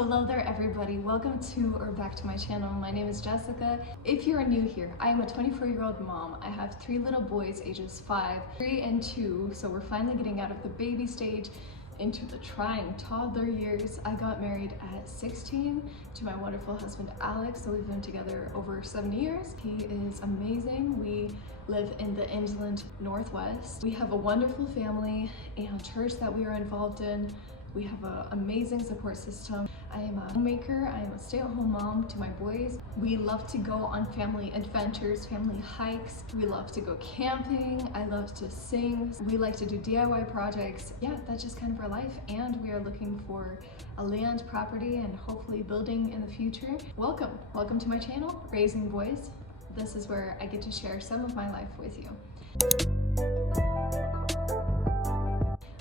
Hello there everybody, welcome to or back to my channel. My name is Jessica. If you're new here, I am a 24-year-old mom. I have 3 little boys ages 5, 3 and 2, so we're finally getting out of the baby stage into the trying toddler years. I got married at 16 to my wonderful husband Alex, so we've been together over 7 years. He is amazing. We live in the Inland Northwest. We have a wonderful family and church that we are involved in. We have an amazing support system. I am a homemaker, I am a stay-at-home mom to my boys. We love to go on family adventures, family hikes. We love to go camping. I love to sing. We like to do DIY projects. Yeah, that's just kind of our life. And we are looking for a land property and hopefully building in the future. Welcome to my channel, Raising Boys. This is where I get to share some of my life with you.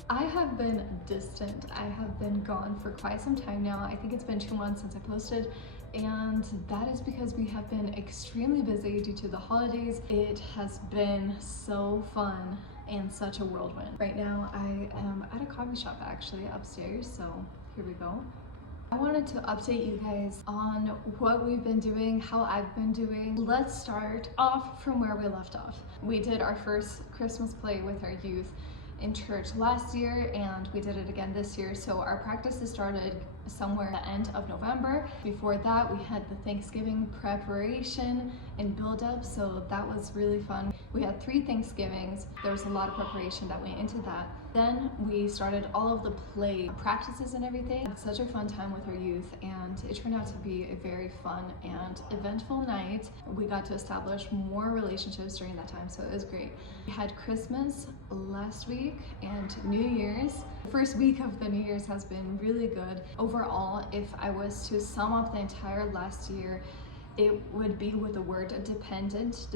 I have been distant. I have been gone for quite some time now. I think it's been 2 months since I posted, and that is because we have been extremely busy due to the holidays. It has been so fun and such a whirlwind. Right now I am at a coffee shop actually upstairs, so here we go. I wanted to update you guys on what we've been doing, how I've been doing. Let's start off from where we left off. We did our first Christmas play with our youth in church last year, and we did it again this year. So our practices started somewhere at the end of November. Before that, we had the Thanksgiving preparation and build up, so that was really fun. We had 3 Thanksgivings. There was a lot of preparation that went into that. Then we started all of the play practices and everything. It's such a fun time with our youth, and it turned out to be a very fun and eventful night. We got to establish more relationships during that time, so it was great. We had Christmas last week and New Year's. The first week of the New Year's has been really good. Overall, if I was to sum up the entire last year, it would be with the word dependent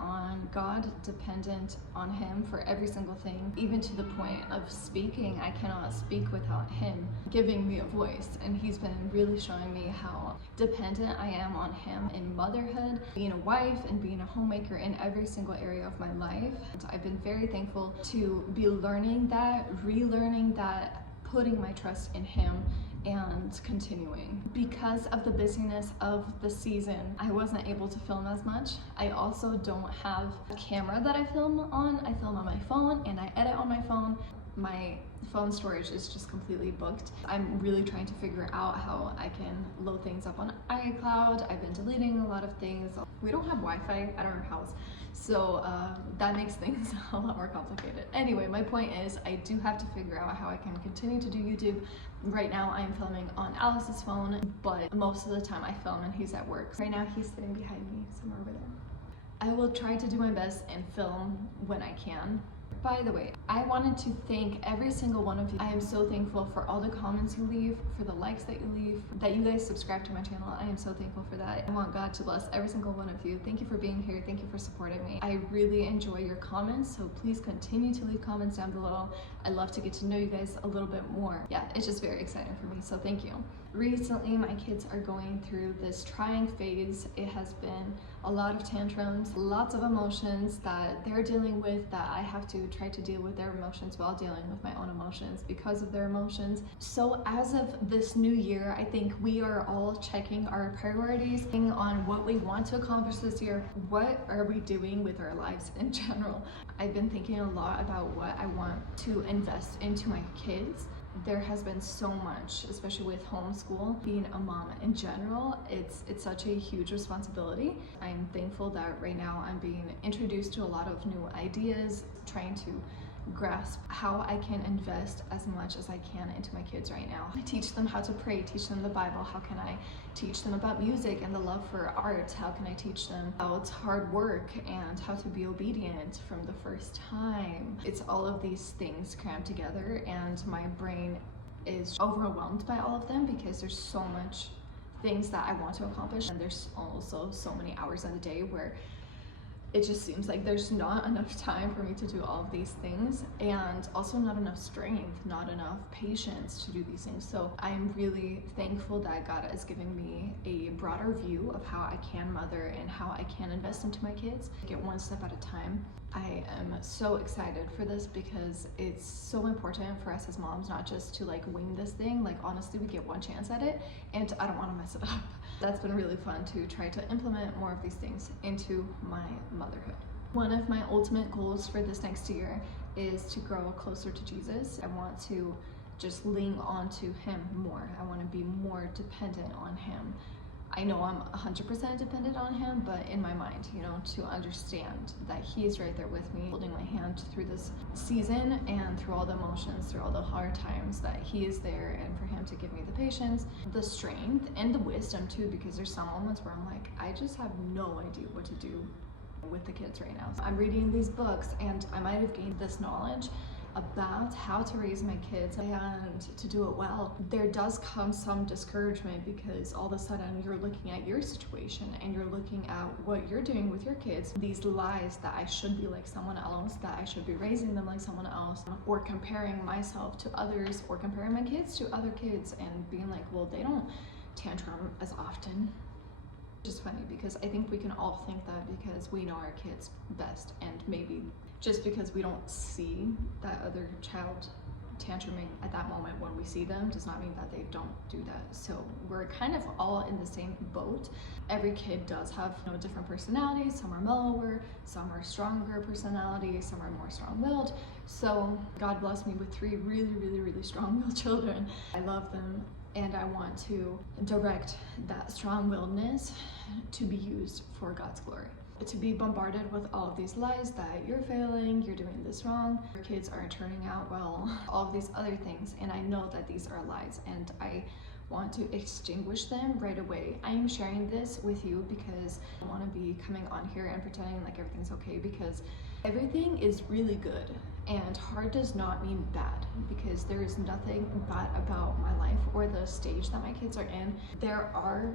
on God, dependent on Him for every single thing, even to the point of speaking. I cannot speak without Him giving me a voice, and He's been really showing me how dependent I am on Him in motherhood, being a wife, and being a homemaker in every single area of my life. And I've been very thankful to be learning that, relearning that, putting my trust in Him, and continuing. Because of the busyness of the season, I wasn't able to film as much. I also don't have a camera that I film on. I film on my phone and I edit on my phone. My phone storage is just completely booked. I'm really trying to figure out how I can load things up on iCloud. I've been deleting a lot of things. We don't have Wi-Fi at our house, so that makes things a lot more complicated. Anyway, my point is I do have to figure out how I can continue to do YouTube. Right now I'm filming on Alex's phone, but most of the time I film and he's at work. Right now he's sitting behind me somewhere over there. I will try to do my best and film when I can. By the way, I wanted to thank every single one of you. I am so thankful for all the comments you leave, for the likes that you leave, that you guys subscribe to my channel. I am so thankful for that. I want God to bless every single one of you. Thank you for being here. Thank you for supporting me. I really enjoy your comments, so please continue to leave comments down below. I love to get to know you guys a little bit more. Yeah, it's just very exciting for me, so thank you. Recently, my kids are going through this trying phase. It has been a lot of tantrums, lots of emotions that they're dealing with, that I have to try to deal with their emotions while dealing with my own emotions because of their emotions. So as of this new year, I think we are all checking our priorities on what we want to accomplish this year. What are we doing with our lives in general? I've been thinking a lot about what I want to invest into my kids. There has been so much, especially with homeschool, being a mom in general. It's such a huge responsibility. I'm thankful that right now I'm being introduced to a lot of new ideas, trying to grasp how I can invest as much as I can into my kids right now. I teach them how to pray, teach them the Bible. How can I teach them about music and the love for art? How can I teach them about hard work and how to be obedient from the first time? It's all of these things crammed together, and my brain is overwhelmed by all of them because there's so much things that I want to accomplish, and there's also so many hours in the day where it just seems like there's not enough time for me to do all of these things, and also not enough strength, not enough patience to do these things. So I'm really thankful that God is giving me a broader view of how I can mother and how I can invest into my kids, get one step at a time. I am so excited for this because it's so important for us as moms, not just to like wing this thing. Like honestly, we get one chance at it and I don't want to mess it up. That's been really fun to try to implement more of these things into my motherhood. One of my ultimate goals for this next year is to grow closer to Jesus. I want to just lean onto him more. I want to be more dependent on him. I know I'm 100% dependent on him, but in my mind, you know, to understand that he is right there with me, holding my hand through this season and through all the emotions, through all the hard times, that he is there, and for him to give me the patience, the strength, and the wisdom too, because there's some moments where I'm like, I just have no idea what to do with the kids right now. So I'm reading these books and I might have gained this knowledge about how to raise my kids and to do it well. There does come some discouragement because all of a sudden you're looking at your situation and you're looking at what you're doing with your kids. These lies that I should be like someone else, that I should be raising them like someone else, or comparing myself to others, or comparing my kids to other kids and being like, well, they don't tantrum as often. Just funny because I think we can all think that because we know our kids best, and maybe just because we don't see that other child tantruming at that moment when we see them does not mean that they don't do that. So we're kind of all in the same boat. Every kid does have, you know, different personalities. Some are mellower, some are stronger personalities, some are more strong-willed. So God blessed me with 3 really strong-willed children. I love them, and I want to direct that strong-willedness to be used for God's glory. To be bombarded with all of these lies that you're failing, you're doing this wrong, your kids aren't turning out well, all of these other things, and I know that these are lies and I want to extinguish them right away. I am sharing this with you because I want to be coming on here and pretending like everything's okay, because everything is really good, and hard does not mean bad, because there is nothing bad about my life or the stage that my kids are in. There are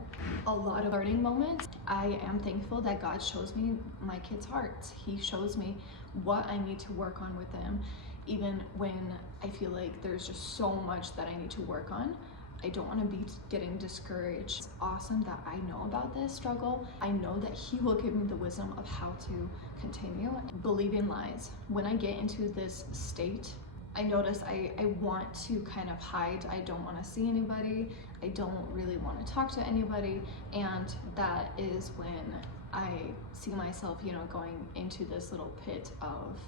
a lot of learning moments. I am thankful that God shows me my kids' hearts. He shows me what I need to work on with them, even when I feel like there's just so much that I need to work on. I don't want to be getting discouraged. It's awesome that I know about this struggle. I know that he will give me the wisdom of how to continue believing lies. When I get into this state, I notice I want to kind of hide. I don't want to see anybody. I don't really want to talk to anybody. And that is when I see myself, you know, going into this little pit of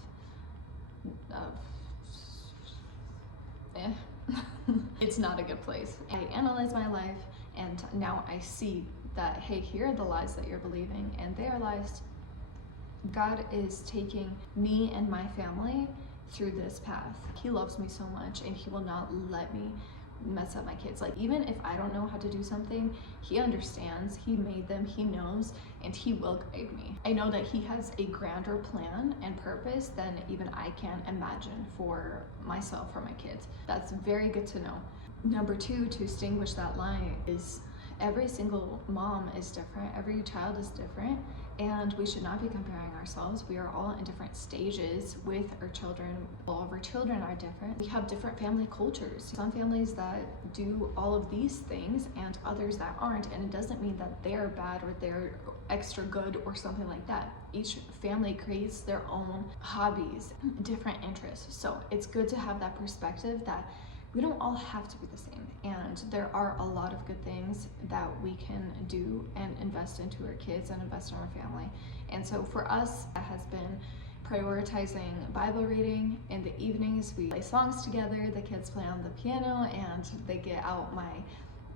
it's not a good place. I analyze my life, and now I see that, hey, here are the lies that you're believing, and they are lies. God is taking me and my family through this path. He loves me so much, and he will not let me mess up my kids. Like, even if I don't know how to do something, he understands, he made them, he knows, and he will guide me. I know that he has a grander plan and purpose than even I can imagine for myself, for my kids. That's very good to know. Number 2, to extinguish that lie, is every single mom is different, every child is different, and we should not be comparing ourselves. We are all in different stages with our children. All of our children are different. We have different family cultures. Some families that do all of these things and others that aren't, and it doesn't mean that they're bad or they're extra good or something like that. Each family creates their own hobbies, different interests. So it's good to have that perspective that we don't all have to be the same, and there are a lot of good things that we can do and invest into our kids and invest in our family. And so for us, that has been prioritizing Bible reading in the evenings. We play songs together, the kids play on the piano, and they get out my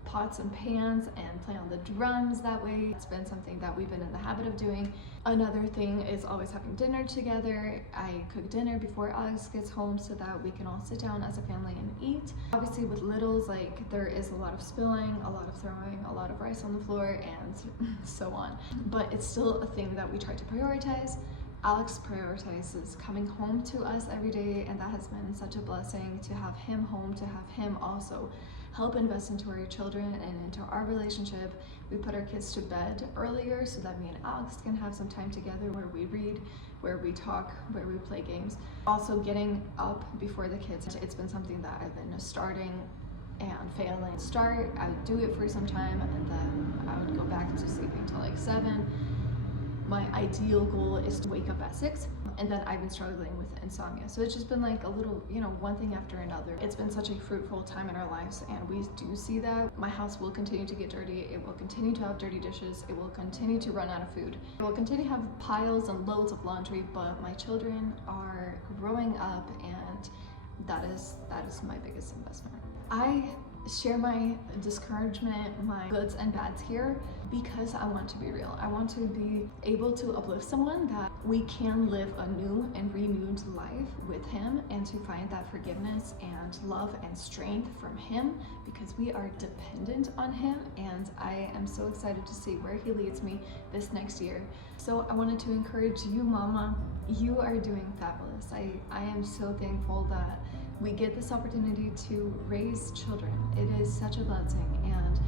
pots and pans and play on the drums that way. It's been something that we've been in the habit of doing. Another thing is always having dinner together. I cook dinner before Alex gets home so that we can all sit down as a family and eat. Obviously with littles, like, there is a lot of spilling, a lot of throwing, a lot of rice on the floor, and so on. But it's still a thing that we try to prioritize. Alex prioritizes coming home to us every day, and that has been such a blessing to have him home, to have him also help invest into our children and into our relationship. We put our kids to bed earlier so that me and Alex can have some time together where we read, where we talk, where we play games. Also getting up before the kids. It's been something that I've been starting and failing. I would do it for some time and then I would go back to sleeping till like 7. My ideal goal is to wake up at 6, and then I've been struggling with insomnia. So it's just been like a little, one thing after another. It's been such a fruitful time in our lives, and we do see that. My house will continue to get dirty. It will continue to have dirty dishes. It will continue to run out of food. It will continue to have piles and loads of laundry, but my children are growing up, and that is my biggest investment. I share my discouragement, my goods and bads here because I want to be real. I want to be able to uplift someone that we can live a new and renewed life with him, and to find that forgiveness and love and strength from him, because we are dependent on him, and I am so excited to see where he leads me this next year. So I wanted to encourage you, Mama. You are doing fabulous. I am so thankful that we get this opportunity to raise children. It is such a blessing, and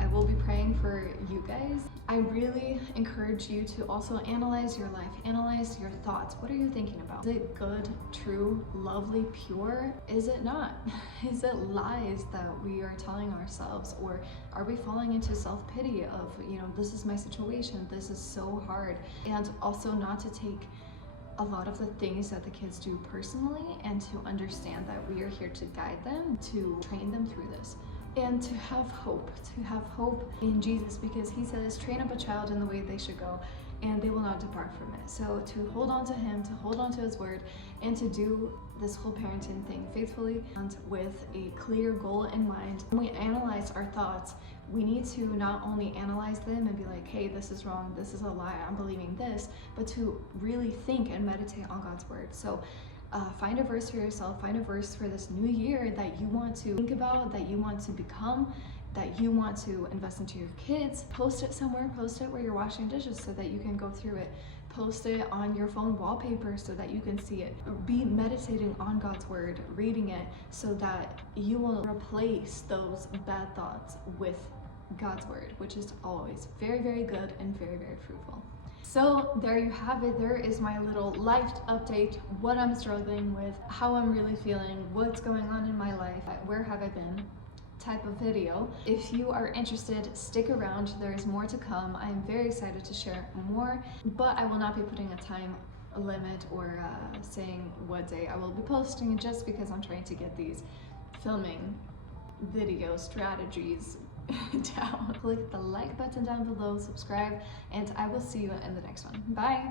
I will be praying for you guys. I really encourage you to also analyze your life, analyze your thoughts. What are you thinking about? Is it good, true, lovely, pure? Is it not? Is it lies that we are telling ourselves? Or are we falling into self-pity of, this is my situation, this is so hard? And also not to take a lot of the things that the kids do personally, and to understand that we are here to guide them, to train them through this, and to have hope in Jesus, because he says, train up a child in the way they should go, and they will not depart from it. So to hold on to him, to hold on to his word, and to do this whole parenting thing faithfully and with a clear goal in mind. When we analyze our thoughts, we need to not only analyze them and be like, hey, this is wrong, this is a lie, I'm believing this, but to really think and meditate on God's word. So find a verse for yourself, find a verse for this new year that you want to think about, that you want to become, that you want to invest into your kids. Post it somewhere, post it where you're washing dishes so that you can go through it. Post it on your phone wallpaper so that you can see it. Be meditating on God's word, reading it, so that you will replace those bad thoughts with God's word, which is always very, very good and very, very fruitful. So there you have it. There is my little life update, what I'm struggling with, how I'm really feeling, what's going on in my life, where have I been type of video. If you are interested, stick around. There is more to come. I am very excited to share more, but I will not be putting a time limit or saying what day I will be posting, just because I'm trying to get these filming video strategies down. Click the like button down below, subscribe, and I will see you in the next one. Bye!